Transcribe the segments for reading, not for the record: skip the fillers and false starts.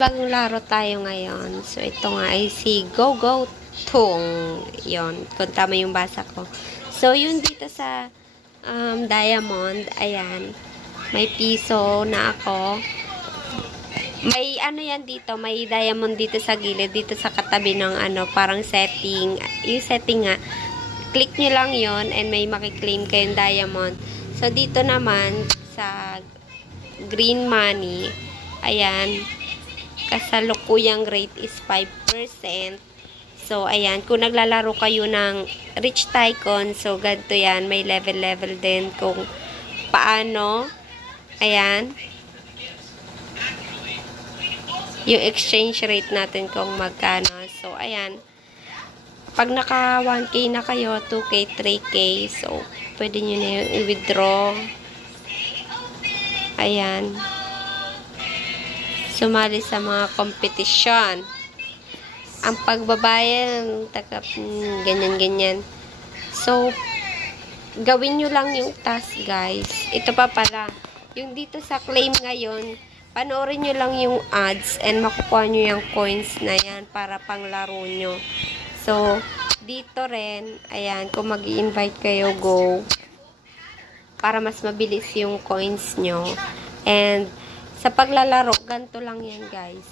Bagong laro tayo ngayon. So, ito nga ay si Go Go Tung. Yon, kung tama yung basa ko. So, yun dito sa Diamond, ayan, may piso na ako. May ano yan dito, may diamond dito sa gilid, dito sa katabi ng parang setting. Yung setting nga, click nyo lang yon and may makiklaim kayong diamond. So, dito naman, sa green money, ayan, kasalukuyang rate is 5%. So, ayan, kung naglalaro kayo ng Rich Tycoon, so, ganito yan, may level din kung paano, ayan, yung exchange rate natin kung magkano. So, ayan, pag naka 1K na kayo, 2K, 3K, so, pwede nyo na yung i-withdraw. Ayan, sumali sa mga kompetisyon. Ang pagbabayan, ganyan-ganyan. So, gawin nyo lang yung task, guys. Ito pa pala, yung dito sa claim ngayon, panoorin nyo lang yung ads and makukuha nyo yung coins na yan para panglaro nyo. So, dito rin, ayan, kung mag-i-invite kayo, go. Para mas mabilis yung coins nyo. And, sa paglalaro, ganito lang yan, guys.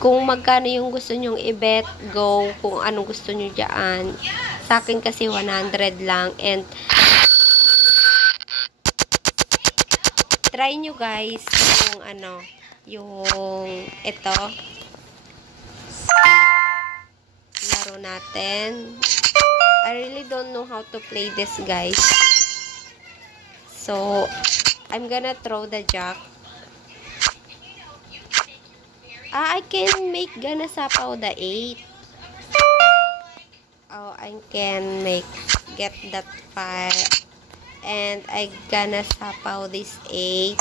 Kung magkano yung gusto nyong i-bet, go. Kung anong gusto nyo dyan. Sa akin kasi 100 lang. And, try nyo, guys, yung yung ito. Laro natin. I really don't know how to play this, guys. So, I'm gonna throw the jack. I can make gonna sapaw the 8. Oh, I can get that 5. And I gonna sapaw this 8.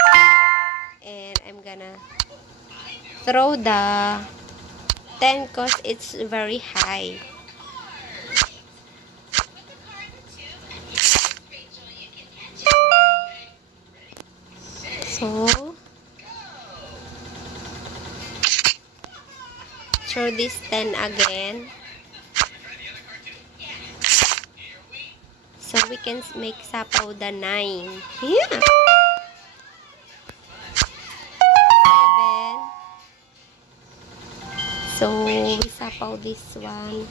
And I'm gonna throw the 10 cause it's very high. So, throw this 10 again. So, we can make sapaw the 9. Yeah. 7. So, we sapaw this one.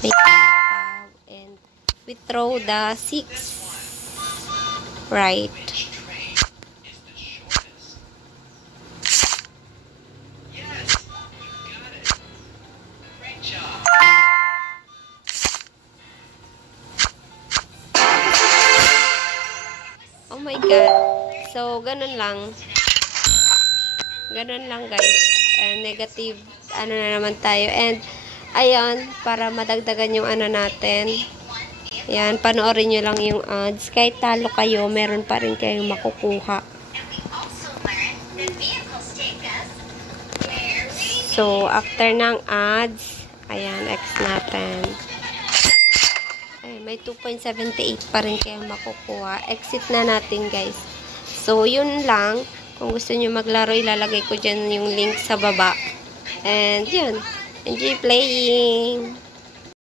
Make sapaw. And we throw the 6. Right. Oh my God. So, ganun lang. Ganun lang, guys. Negative, na naman tayo. And, ayan, para madagdagan yung natin. Ayan, panoorin nyo lang yung ads. Kahit talo kayo, meron pa rin kayong makukuha. So, after ng ads, ayan, X natin. May 2.78 pa rin kayong makukuha. Exit na natin, guys. So, yun lang. Kung gusto nyo maglaro, ilalagay ko dyan yung link sa baba. And, yun. Enjoy playing!